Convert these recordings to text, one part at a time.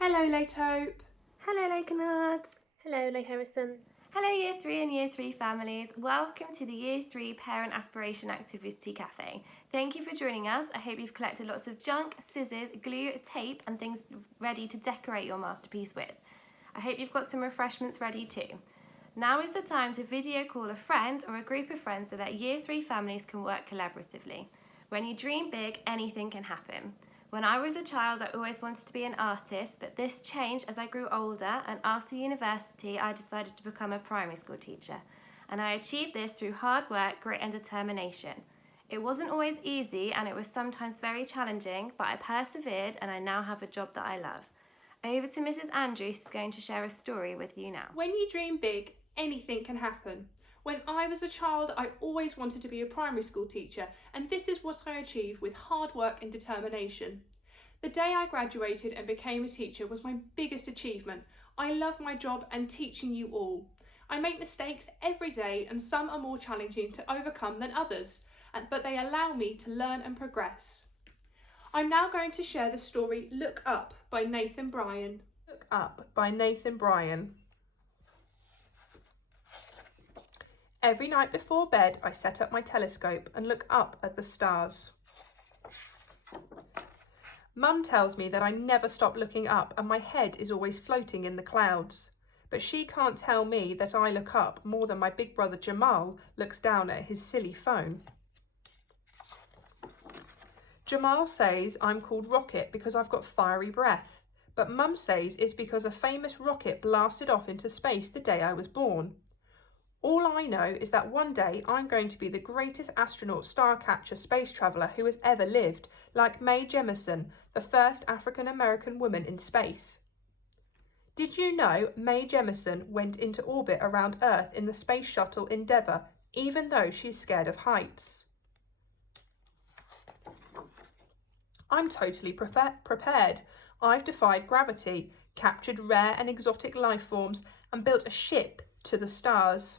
Hello, Late Hope. Hello, Lakenards. Hello, Lay Harrison. Hello, Year 3 and Year 3 families. Welcome to the Year 3 Parent Aspiration Activity Cafe. Thank you for joining us. I hope you've collected lots of junk, scissors, glue, tape and things ready to decorate your masterpiece with. I hope you've got some refreshments ready too. Now is the time to video call a friend or a group of friends so that Year 3 families can work collaboratively. When you dream big, anything can happen. When I was a child, I always wanted to be an artist, but this changed as I grew older, and after university, I decided to become a primary school teacher. And I achieved this through hard work, grit and determination. It wasn't always easy, and it was sometimes very challenging, but I persevered, and I now have a job that I love. Over to Mrs. Andrews, who's going to share a story with you now. When you dream big, anything can happen. When I was a child, I always wanted to be a primary school teacher, and this is what I achieved with hard work and determination. The day I graduated and became a teacher was my biggest achievement. I love my job and teaching you all. I make mistakes every day, and some are more challenging to overcome than others, but they allow me to learn and progress. I'm now going to share the story Look Up by Nathan Bryan. Look Up by Nathan Bryan. Every night before bed, I set up my telescope and look up at the stars. Mum tells me that I never stop looking up and my head is always floating in the clouds. But she can't tell me that I look up more than my big brother Jamal looks down at his silly phone. Jamal says I'm called Rocket because I've got fiery breath, but Mum says it's because a famous rocket blasted off into space the day I was born. All I know is that one day I'm going to be the greatest astronaut, star catcher, space traveller who has ever lived, like Mae Jemison, the first African-American woman in space. Did you know Mae Jemison went into orbit around Earth in the space shuttle Endeavour, even though she's scared of heights? I'm totally prepared. I've defied gravity, captured rare and exotic life forms, and built a ship to the stars.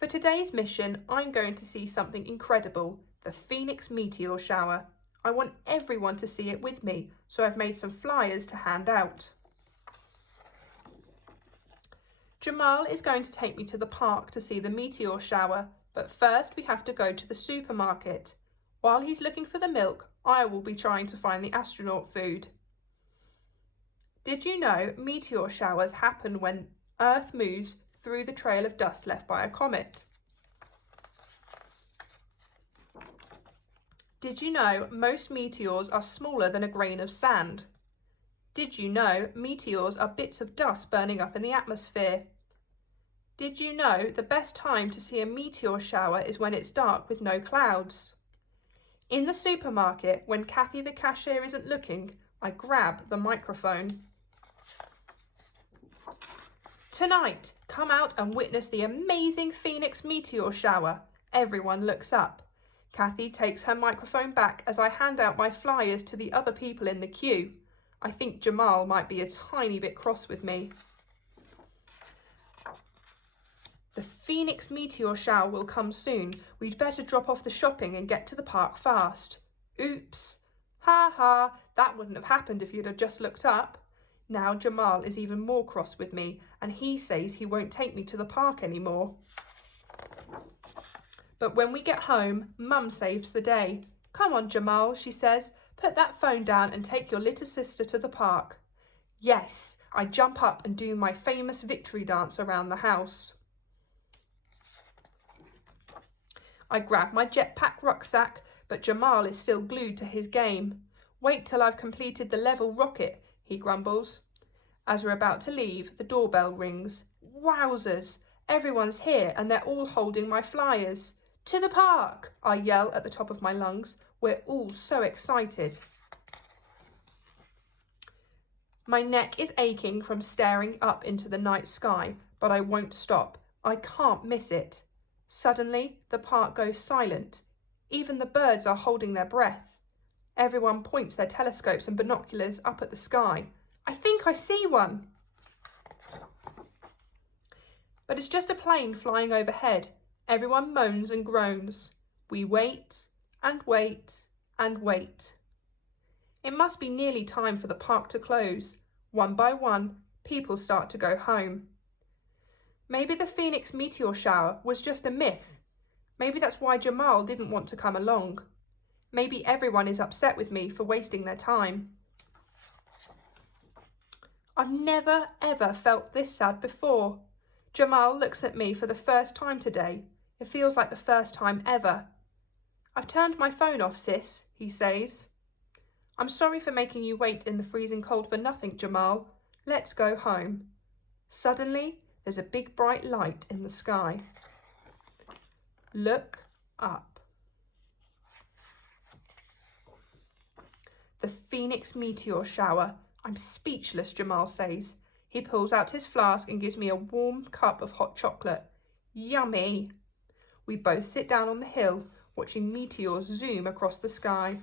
For today's mission, I'm going to see something incredible, the Phoenix meteor shower. I want everyone to see it with me, so I've made some flyers to hand out. Jamal is going to take me to the park to see the meteor shower, but first we have to go to the supermarket. While he's looking for the milk, I will be trying to find the astronaut food. Did you know meteor showers happen when Earth moves through the trail of dust left by a comet? Did you know most meteors are smaller than a grain of sand? Did you know meteors are bits of dust burning up in the atmosphere? Did you know the best time to see a meteor shower is when it's dark with no clouds? In the supermarket, when Kathy the cashier isn't looking, I grab the microphone. Tonight, come out and witness the amazing Phoenix meteor shower. Everyone looks up. Kathy takes her microphone back as I hand out my flyers to the other people in the queue. I think Jamal might be a tiny bit cross with me. The Phoenix meteor shower will come soon. We'd better drop off the shopping and get to the park fast. Oops. Ha ha, that wouldn't have happened if you'd have just looked up. Now Jamal is even more cross with me, and he says he won't take me to the park anymore. But when we get home, Mum saves the day. Come on, Jamal, she says, put that phone down and take your little sister to the park. Yes, I jump up and do my famous victory dance around the house. I grab my jetpack rucksack, but Jamal is still glued to his game. Wait till I've completed the level rocket, he grumbles. As we're about to leave, the doorbell rings. Wowzers! Everyone's here and they're all holding my flyers. To the park! I yell at the top of my lungs. We're all so excited. My neck is aching from staring up into the night sky, but I won't stop. I can't miss it. Suddenly, the park goes silent. Even the birds are holding their breath. Everyone points their telescopes and binoculars up at the sky. I think I see one. But it's just a plane flying overhead. Everyone moans and groans. We wait and wait and wait. It must be nearly time for the park to close. one by one, people start to go home. Maybe the Phoenix meteor shower was just a myth. Maybe that's why Jamal didn't want to come along. Maybe everyone is upset with me for wasting their time. I've never ever felt this sad before. Jamal looks at me for the first time today. It feels like the first time ever. I've turned my phone off, sis, he says. I'm sorry for making you wait in the freezing cold for nothing, Jamal. Let's go home. Suddenly, there's a big bright light in the sky. Look up. The Phoenix meteor shower. I'm speechless, Jamal says. He pulls out his flask and gives me a warm cup of hot chocolate. Yummy! We both sit down on the hill, watching meteors zoom across the sky.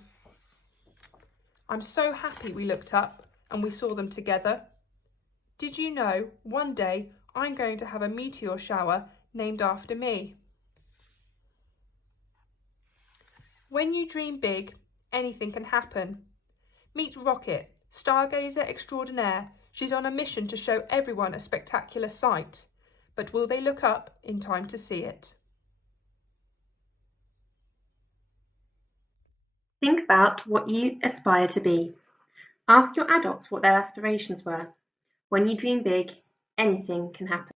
I'm so happy we looked up and we saw them together. Did you know one day I'm going to have a meteor shower named after me? When you dream big, anything can happen. Meet Rocket, stargazer extraordinaire. She's on a mission to show everyone a spectacular sight. But will they look up in time to see it? Think about what you aspire to be. Ask your adults what their aspirations were. When you dream big, anything can happen.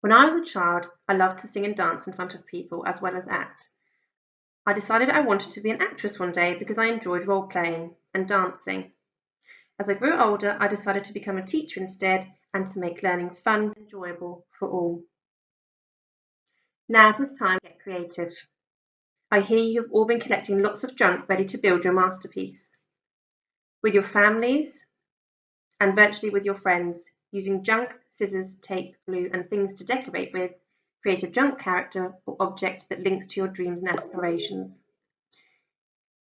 When I was a child, I loved to sing and dance in front of people as well as act. I decided I wanted to be an actress one day because I enjoyed role playing and dancing. As I grew older, I decided to become a teacher instead and to make learning fun and enjoyable for all. Now it is time to get creative. I hear you have all been collecting lots of junk ready to build your masterpiece. With your families and virtually with your friends, using junk, scissors, tape, glue and things to decorate with, create a junk character or object that links to your dreams and aspirations.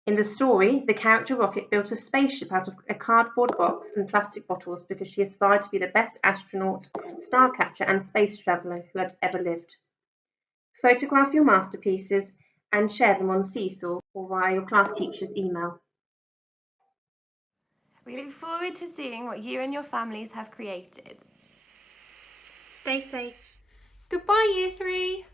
In the story, the character Rocket built a spaceship out of a cardboard box and plastic bottles because she aspired to be the best astronaut, star catcher and space traveller who had ever lived. Photograph your masterpieces and share them on Seesaw or via your class teacher's email. We look forward to seeing what you and your families have created. Stay safe. Goodbye, Year 3!